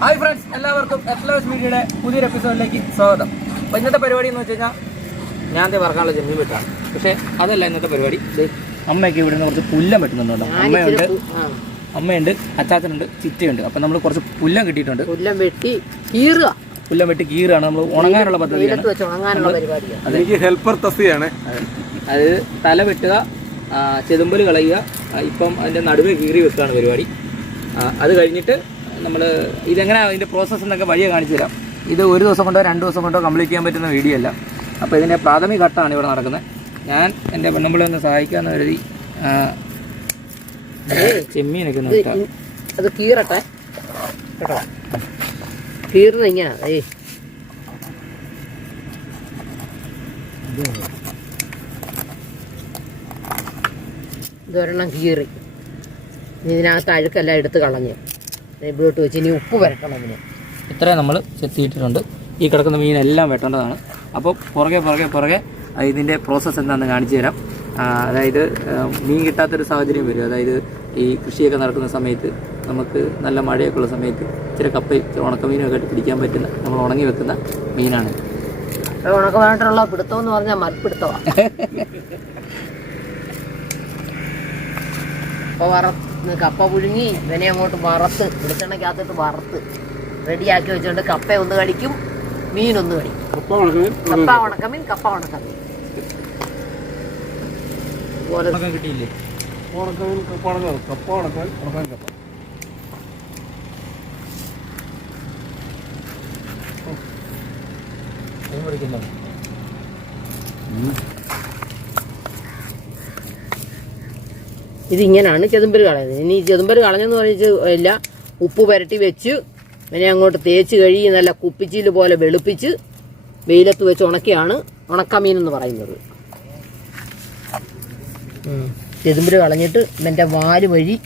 Hi friends, എല്ലാവർക്കും എത്ലവേഴ്സ് മീഡിയയുടെ പുതിയൊരു എപ്പിസോഡിലേക്ക് സ്വാഗതം. അപ്പോൾ ഇന്നത്തെ പരിപാടി എന്ന് വെച്ച് കഴിഞ്ഞാൽ ഞാൻ വറക്കാനുള്ള ചെമ്മീൻ വെട്ടാണ്. പക്ഷേ അതല്ല ഇന്നത്തെ പരിപാടി. അമ്മയൊക്കെ ഇവിടെ നിന്ന് കുറച്ച് പുല്ലം വെട്ടുന്നുണ്ടോ? അമ്മയുണ്ട്, അച്ചാച്ചനുണ്ട്, ചിറ്റയുണ്ട്. അപ്പം നമ്മൾ കുറച്ച് പുല്ലം കിട്ടിയിട്ടുണ്ട്. പുല്ലം വെട്ടി കീറുകയാണ്. നമ്മൾ ഉണങ്ങാനുള്ള പദ്ധതിയാണ്. എനിക്ക് ഹെൽപ്പർ തസ്തിയാണ്. അത് തല വെട്ടുക, ചെതുമ്പൽ കളയുക. ഇപ്പം അതിൻ്റെ നടുവേ കീറി വെക്കുകയാണ് പരിപാടി. അത് കഴിഞ്ഞിട്ട് നമ്മൾ ഇതെങ്ങനെയാണ് അതിൻ്റെ പ്രോസസ്സ് എന്നൊക്കെ വഴിയെ കാണിച്ചു തരാം. ഇത് ഒരു ദിവസം കൊണ്ടോ 2 ദിവസം കൊണ്ടോ കംപ്ലീറ്റ് ചെയ്യാൻ പറ്റുന്ന വീഡിയോ അല്ല. അപ്പോൾ ഇതിൻ്റെ പ്രാഥമിക ഘട്ടമാണ് ഇവിടെ നടക്കുന്നത്. ഞാൻ എൻ്റെ പെണ്ണുമ്പിളെ ഒന്ന് സഹായിക്കാമെന്ന് കരുതി ചെമ്മീനൊക്കെ ഒന്ന് വെട്ടാം. അത് കീറട്ടെ കേട്ടോ. കീറുന്ന ഇങ്ങനെ ഇതൊരെണ്ണം കീറി. ഇതിനകത്ത് അഴുക്കെല്ലാം എടുത്ത് കളഞ്ഞ് ഇവിടോട്ട് വെച്ച് ഇനി ഉപ്പ് വരട്ടണം. ഇതിന് ഇത്രയും നമ്മൾ ചെത്തിയിട്ടിട്ടുണ്ട്. ഈ കിടക്കുന്ന മീനെല്ലാം വെട്ടേണ്ടതാണ്. അപ്പോൾ പുറകെ ഇതിൻ്റെ പ്രോസസ്സ് എന്താണെന്ന് കാണിച്ചു തരാം. അതായത് മീൻ കിട്ടാത്തൊരു സാഹചര്യം വരും. അതായത് ഈ കൃഷിയൊക്കെ നടക്കുന്ന സമയത്ത് നമുക്ക് നല്ല മഴയൊക്കെ ഉള്ള സമയത്ത് ഇച്ചിരി കപ്പയും ഉണക്കമീനൊക്കെ ആയിട്ട് പിടിക്കാൻ പറ്റുന്ന നമ്മൾ ഉണങ്ങി വെക്കുന്ന മീനാണ്. ഉണക്കമായിട്ടുള്ള പിടുത്തം എന്ന് പറഞ്ഞാൽ മൽപ്പിടുത്തമാണ്. കപ്പ പുഴുങ്ങി ഇവനെ അങ്ങോട്ട് വറുത്ത് വെളിച്ചെണ്ണയ്ക്കകത്തിട്ട് വറുത്ത് റെഡിയാക്കി വെച്ചുകൊണ്ട് കപ്പ ഒന്ന് കടിക്കും, മീനൊന്ന് കടിക്കും. കപ്പ ഉണക്കമീൻ കിട്ടിയില്ലേ? ഇതിങ്ങനെയാണ് ചെതുമ്പൽ കളയുന്നത്. ഇനി ചെതുമ്പൽ കളഞ്ഞെന്ന് പറഞ്ഞില്ല, ഉപ്പ് പുരട്ടി വെച്ച് പിന്നെ അങ്ങോട്ട് തേച്ച് കഴുകി നല്ല കുപ്പിച്ചില് പോലെ വെളുപ്പിച്ച് വെയിലത്ത് വെച്ച് ഉണക്കിയാണ് ഉണക്കമീൻ എന്ന് പറയുന്നത്. ചെതുമ്പൽ കളഞ്ഞിട്ട് ഇവൻ്റെ വാല് വഴി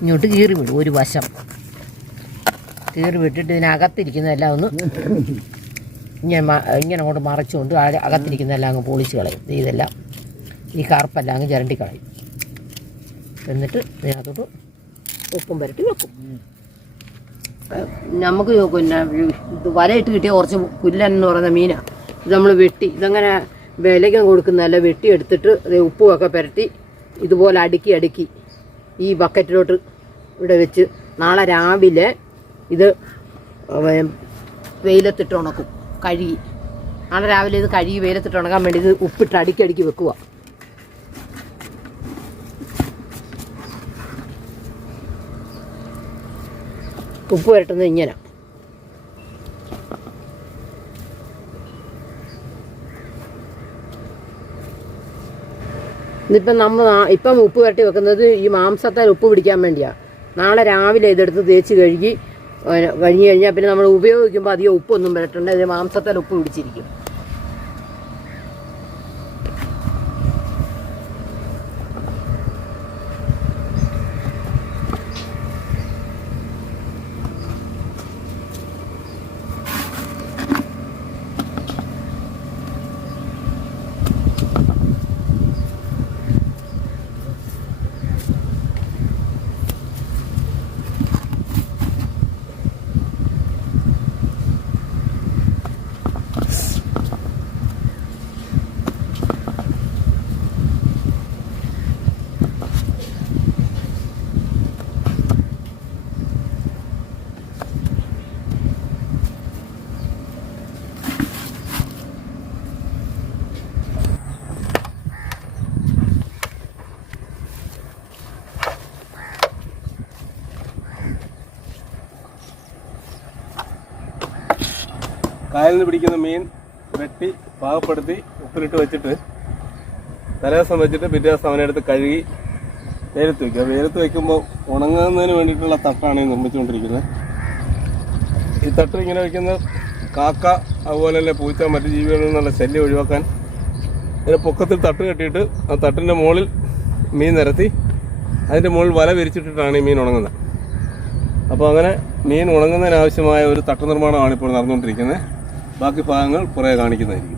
ഇങ്ങോട്ട് കീറി വിടും. ഒരു വശം കീറി വിട്ടിട്ട് ഇതിനകത്തിരിക്കുന്നതെല്ലാം ഒന്ന് ഇങ്ങനെ അങ്ങോട്ട് മറച്ചുകൊണ്ട് അകത്തിരിക്കുന്നതെല്ലാം അങ്ങ് പൊളിച്ച് കളയും. ഇതെല്ലാം ഈ കറുപ്പെല്ലാം അങ്ങ് ചിരണ്ടി കളയും. എന്നിട്ട് ഇതിനകത്തോട്ട് ഉപ്പും പുരട്ടി വെക്കും. നമുക്ക് പിന്നെ വലയിട്ട് കിട്ടിയ കുറച്ച് പുല്ലൻ എന്ന് പറയുന്ന മീനാണ്. ഇത് നമ്മൾ വെട്ടി ഇതങ്ങനെ വിലയ്ക്കും കൊടുക്കുന്നതല്ല, വെട്ടി എടുത്തിട്ട് ഉപ്പുമൊക്കെ പുരട്ടി ഇതുപോലെ അടുക്കി ഈ ബക്കറ്റിലോട്ട് ഇവിടെ വെച്ച് നാളെ രാവിലെ ഇത് വെയിലത്തിട്ട് ഉണക്കും. കഴുകി നാളെ രാവിലെ ഇത് കഴുകി വെയിലത്തിട്ട് ഉണക്കാൻ വേണ്ടി ഇത് ഉപ്പിട്ട് അടുക്കി വെക്കുക. ഉപ്പ് പുരട്ടുന്നത് ഇങ്ങനെ. ഇപ്പം ഉപ്പ് പുരട്ടി വെക്കുന്നത് ഈ മാംസത്താൽ ഉപ്പ് പിടിക്കാൻ വേണ്ടിയാണ്. നാളെ രാവിലെ ഇതെടുത്ത് തേച്ച് കഴുകി കഴിഞ്ഞാൽ പിന്നെ നമ്മൾ ഉപയോഗിക്കുമ്പോൾ അധികം ഉപ്പൊന്നും പുരട്ടണ്ട. ഇത് മാംസത്താൽ ഉപ്പ് പിടിച്ചിരിക്കും. കായലിൽ നിന്ന് പിടിക്കുന്ന മീൻ വെട്ടി പാകപ്പെടുത്തി ഉപ്പിലിട്ട് വെച്ചിട്ട് തലേദിവസം വെച്ചിട്ട് പിറ്റേ ദിവസം അവനെടുത്ത് കഴുകി വെയിലത്ത് വയ്ക്കുക. വെയിലത്ത് വയ്ക്കുമ്പോൾ ഉണങ്ങുന്നതിന് വേണ്ടിയിട്ടുള്ള തട്ടാണ് ഈ നിർമ്മിച്ചുകൊണ്ടിരിക്കുന്നത്. ഈ തട്ട് ഇങ്ങനെ വയ്ക്കുന്നത് കാക്ക അതുപോലെ തന്നെ പൂച്ച മറ്റു ജീവികളിൽ നിന്നുള്ള ശല്യം ഒഴിവാക്കാൻ ഇതിൻ്റെ പൊക്കത്തിൽ തട്ട് കെട്ടിയിട്ട് ആ തട്ടിൻ്റെ മുകളിൽ മീൻ നിരത്തി അതിൻ്റെ മുകളിൽ വല വിരിച്ചിട്ടിട്ടാണ് ഈ മീൻ ഉണങ്ങുന്നത്. അപ്പോൾ അങ്ങനെ മീൻ ഉണങ്ങുന്നതിനാവശ്യമായ ഒരു തട്ട് നിർമ്മാണമാണ് ഇപ്പോൾ നടന്നുകൊണ്ടിരിക്കുന്നത്. ബാക്കി ഭാഗങ്ങൾ കുറേ കാണിക്കുന്നതായിരിക്കും.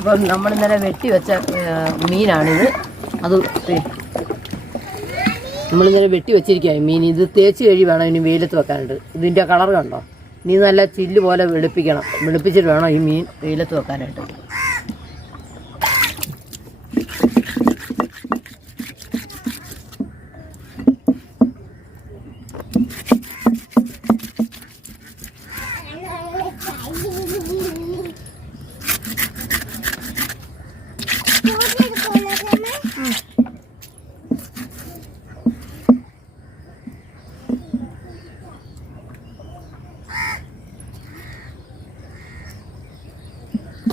ഇപ്പം നമ്മളിന്നലെ വെട്ടി വെച്ച മീനാണിത്. അത് നമ്മളിന്നലെ വെട്ടി വെച്ചിരിക്കുക മീൻ. ഇത് തേച്ച് കഴി വേണം ഇനി വെയിലത്ത് വെക്കാനുണ്ട്. ഇതിൻ്റെ കളർ കണ്ടോ? ഇനി നല്ല ചില്ല് പോലെ വെളുപ്പിക്കണം. വെളുപ്പിച്ചിട്ട് വേണം ഈ മീൻ വെയിലത്ത് വെക്കാനായിട്ട്.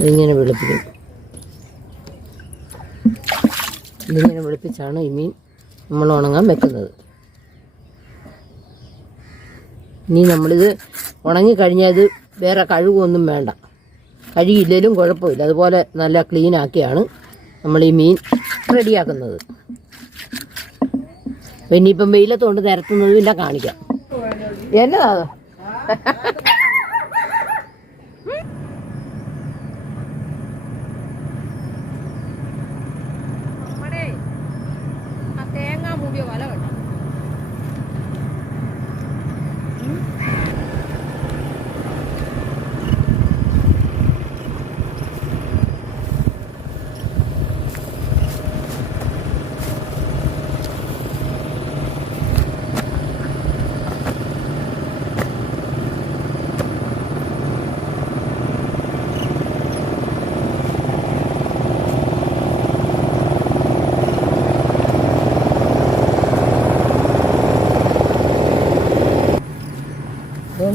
ഇങ്ങനെ വെളുപ്പിക്കും. ഇതിങ്ങനെ വെളുപ്പിച്ചാണ് ഈ മീൻ നമ്മൾ ഉണങ്ങാൻ വെക്കുന്നത്. ഇനി നമ്മളിത് ഉണങ്ങിക്കഴിഞ്ഞാൽ ഇത് വേറെ കഴുകൊന്നും വേണ്ട. കഴുകിയില്ലെങ്കിലും കുഴപ്പമില്ല. അതുപോലെ നല്ല ക്ലീനാക്കിയാണ് നമ്മൾ ഈ മീൻ റെഡിയാക്കുന്നത്. അപ്പം ഇനിയിപ്പം വെയിലത്തുകൊണ്ട് നിരത്തുന്നതും ഇല്ല, കാണിക്കാം. എന്നതാ തേങ്ങ മൂടിയ വല വേണ്ട.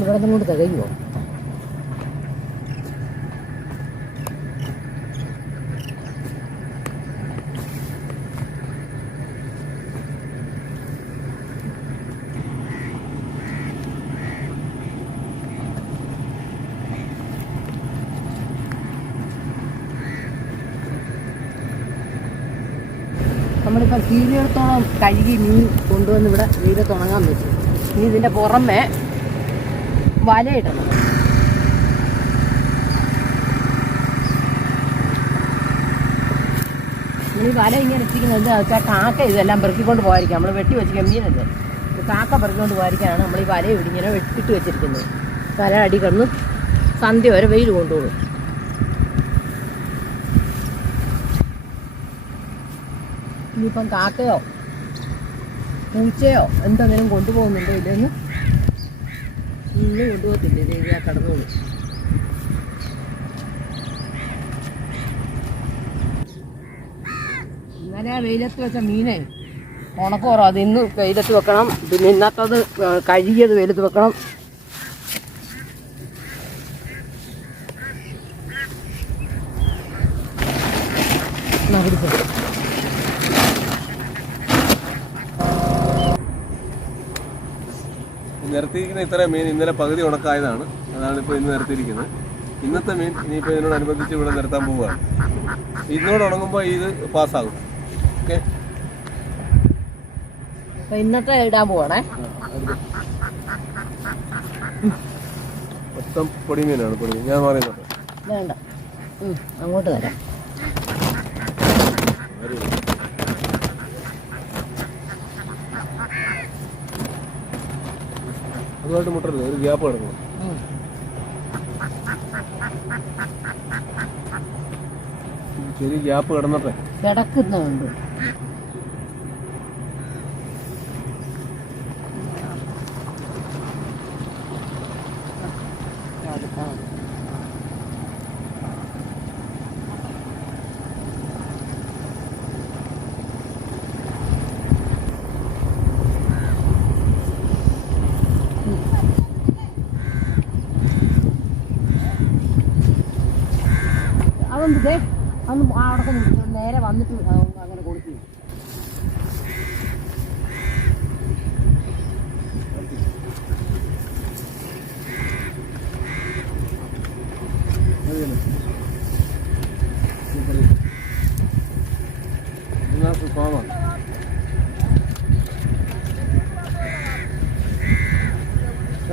ഇവിടെ കൊണ്ട് തികയുമോ? നമ്മളിപ്പോൾ കീരിയിടത്തോളം കഴുകി മീൻ കൊണ്ടുവന്ന് ഇവിടെ വെയിലത്തുണങ്ങാൻ വെച്ചു. ഇനി ഇതിൻ്റെ പുറമെ വലയിടണം. ഈ വല ഇങ്ങനെ ഇട്ടിരിക്കുന്നത് എന്താ വെച്ചാൽ കാക്ക ഇതെല്ലാം പെറുക്കിക്കൊണ്ട് പോകാതിരിക്കാം. നമ്മൾ വെട്ടി വെച്ചിരിക്കുക മീനല്ലേ, കാക്ക പെറുക്കിക്കൊണ്ട് പോകാതിരിക്കാനാണ് നമ്മൾ ഈ വല ഇങ്ങനെ ഇട്ട് വെച്ചിരിക്കുന്നത്. വല അടി കിടന്ന് സന്ധ്യ വരെ വെയിൽ കൊണ്ടുപോകും. ഇനിയിപ്പം കാക്കയോ പൂച്ചയോ എന്തെങ്കിലും കൊണ്ടുപോകുന്നുണ്ടോ ഇല്ലെന്ന് ഇന്ന് കൊണ്ടുപോകത്തില്ല. ഇത് എഴുതിയാൽ കടന്നോളൂ. ഇന്നലെ ആ വെയിലത്ത് വെച്ച മീനെ ഉണക്കോറോ അത് ഇന്ന് വെയിലത്ത് വെക്കണം. പിന്നെ ഇന്നത്തത് കഴുകിയത് വെയിലത്ത് വെക്കണം. നിരത്തിയിരിക്കുന്ന ഇത്ര മീൻ ഇന്നലെ പകുതി ഉണക്കായതാണ്. അതാണ് ഇപ്പോൾ ഇന്ന് നിരത്തിയിരിക്കുന്നത്. ഇന്നത്തെ മീൻ ഇനിയിപ്പോൾ ഇതിനോടനുബന്ധിച്ച് ഇവിടെ നിരത്താൻ പോവുകയാണ്. ഇന്നോട് ഉണങ്ങുമ്പോൾ ഇത് പാസ്സാകും. ഓക്കെ, ഇന്നത്തെ ഇടാൻ പോവാണേ. മൊത്തം പൊടിമീനാണ്. പൊടിമീൻ ഞാൻ പറയുന്നത് വേണ്ട, അങ്ങോട്ട് തരാം. അതുമായിട്ട് മുട്ടരുത്, ഒരു ഗ്യാപ്പ് കിടക്കണം. ചെറിയ ഗ്യാപ്പ് കിടന്നട്ടെ. കിടക്കുന്നുണ്ട്. അതൊന്നിതേ അന്ന് അവിടെ നേരെ വന്നിട്ട് അങ്ങനെ കൊടുക്കും.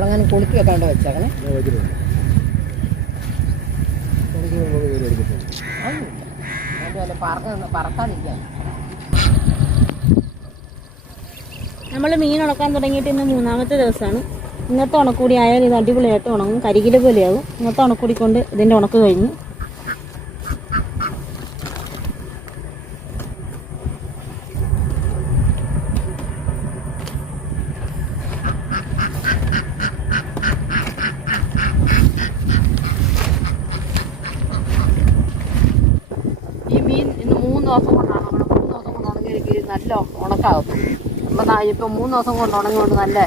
അങ്ങനെ കൊളുത്തി വെക്കാണ്ട് വെച്ചേക്കണേ. വല്ല പറക്കാതിരിക്കാൻ. നമ്മൾ മീൻ ഉണക്കാൻ തുടങ്ങിയിട്ട് ഇന്ന് 3ാമത്തെ ദിവസമാണ്. ഇന്നത്തെ ഉണക്കൂടി ആയാൽ ഇത് അടിപൊളിയായിട്ട് ഉണങ്ങും, കരികില പോലെയാകും. ഇന്നത്തെ ഉണക്കൂടി കൊണ്ട് ഇതിൻ്റെ ഉണക്ക് കഴിഞ്ഞു. ഈ മീൻ ഇന്ന് 3 ദിവസം കൊണ്ടാണ്, നമ്മൾ 3 ദിവസം കൊണ്ട് ഉണങ്ങിയിരിക്കും, നല്ല ഉണക്കാകും. അപ്പം ഇപ്പം 3 ദിവസം കൊണ്ട് ഉണങ്ങിക്കൊണ്ട് നല്ല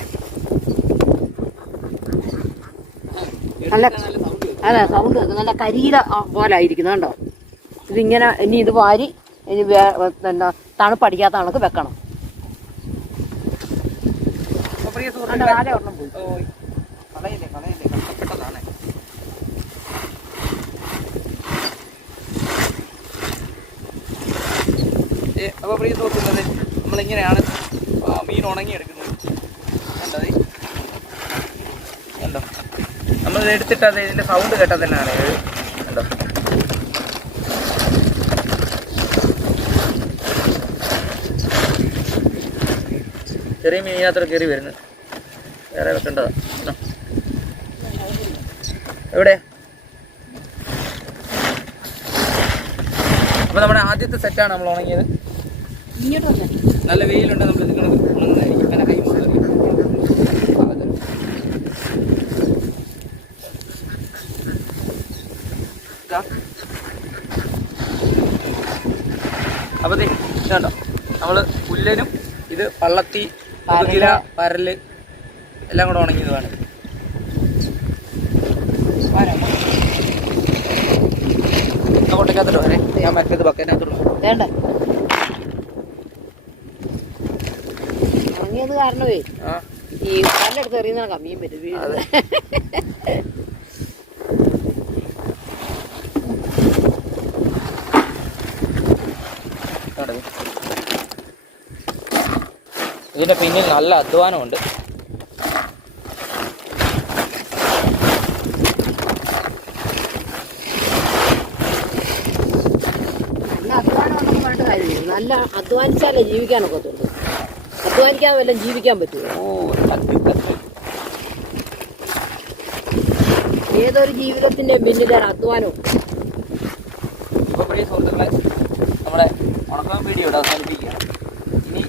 അതെ സൗണ്ട് കേൾക്കും. നല്ല കരിയില പോലെ ആയിരിക്കുന്നത് കണ്ടോ. ഇതിങ്ങനെ ഇനി ഇത് വാരി ഇനി പിന്നെ തണുപ്പടിക്കാത്ത കണക്ക് വെക്കണം. കാല ഒരെണ്ണം പോയി. അപ്പോൾ പ്രിയ സുഹൃത്തുക്കളെ, നമ്മളിങ്ങനെയാണ് മീൻ ഉണങ്ങിയെടുക്കുന്നത്. കണ്ടോ, നമ്മൾ എടുത്തിട്ട് അത് ഇതിൻ്റെ സൗണ്ട് കേട്ടാൽ തന്നെയാണ് കണ്ടോ. ചെറിയ മീനകത്തോടെ കയറി വരുന്നത് വേറെ വെക്കേണ്ടതാണ്. എവിടെ? അപ്പോൾ നമ്മുടെ ആദ്യത്തെ സെറ്റാണ് നമ്മൾ ഉണങ്ങിയത്. നല്ല വെയിലുണ്ട്, നമ്മൾ ഇതിൽ ഉണങ്ങുന്നതായിരിക്കും. അങ്ങനെ കൈ അപ്പോൾ ഇതുണ്ടോ, നമ്മൾ പുല്ലനും ഇത് പള്ളത്തി, പുതുകില, പരല് എല്ലാം കൂടെ ഉണങ്ങിയതാണ്. കൊട്ടക്കകത്തോട്ട് വരെ ഞാൻ മറ്റേത് ബക്കറ്റിനകത്തോട്ട് വേണ്ട ഉണങ്ങിയത് കാരണമേ ഈ കല്ലെടുത്ത് എറിയുന്ന കമ്മിയും വരും. ഇതിൻ്റെ പിന്നിൽ നല്ല അധ്വാനമുണ്ട്. നല്ല അധ്വാനിച്ചാലേ ജീവിക്കാനൊക്കെ തോന്നും. അധ്വാനിക്കാതെ വല്ലതും ജീവിക്കാൻ പറ്റുമോ? ഏതൊരു ജീവിതത്തിന്റെ പിന്നിലാണ് അധ്വാനവും. ഇപ്പോൾ പ്രിയ സുഹൃത്തുക്കളെ, നമ്മുടെ ഉണക്കം വീഡിയോ ഇവിടെ അവസാനിപ്പിക്കുകയാണ്. ഇനി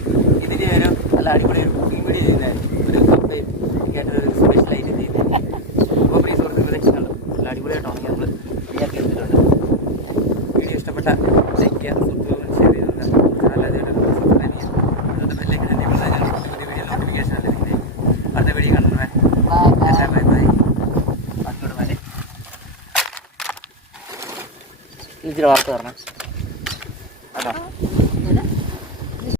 ഇതിൻ്റെ ഒരു നല്ല അടിപൊളി ഒരു കുക്കിംഗ് വീഡിയോ ചെയ്തായിരുന്നു, ഒരു കപ്പയും കേട്ടൊരു സ്പെഷ്യലായിട്ട് ചെയ്യുന്നത്. അപ്പോൾ പ്രിയ സുഹൃത്തുക്കളെ, നല്ല അടിപൊളിയായിട്ട് ഉണങ്ങി നമ്മൾ റെഡിയാക്കി എടുത്തിട്ടുണ്ട്. വീഡിയോ ഇഷ്ടപ്പെട്ട ലൈക്ക് ചെയ്യുക, സുഹൃത്തുക്കളും ഷെയർ ചെയ്യുക, ചാനൽ സബ്സ്ക്രൈബ് ചെയ്യുക. അതുകൊണ്ട് ബെല്ലൈക്കൻ പുതിയ വീഡിയോ നോട്ടിഫിക്കേഷൻ അല്ലേ നിങ്ങളുടെ അടുത്ത വീഡിയോ കാണുന്നത്. Bye bye. അങ്ങോട്ട് വരെ ഇച്ചിരി വാർത്ത പറഞ്ഞേ. അതാ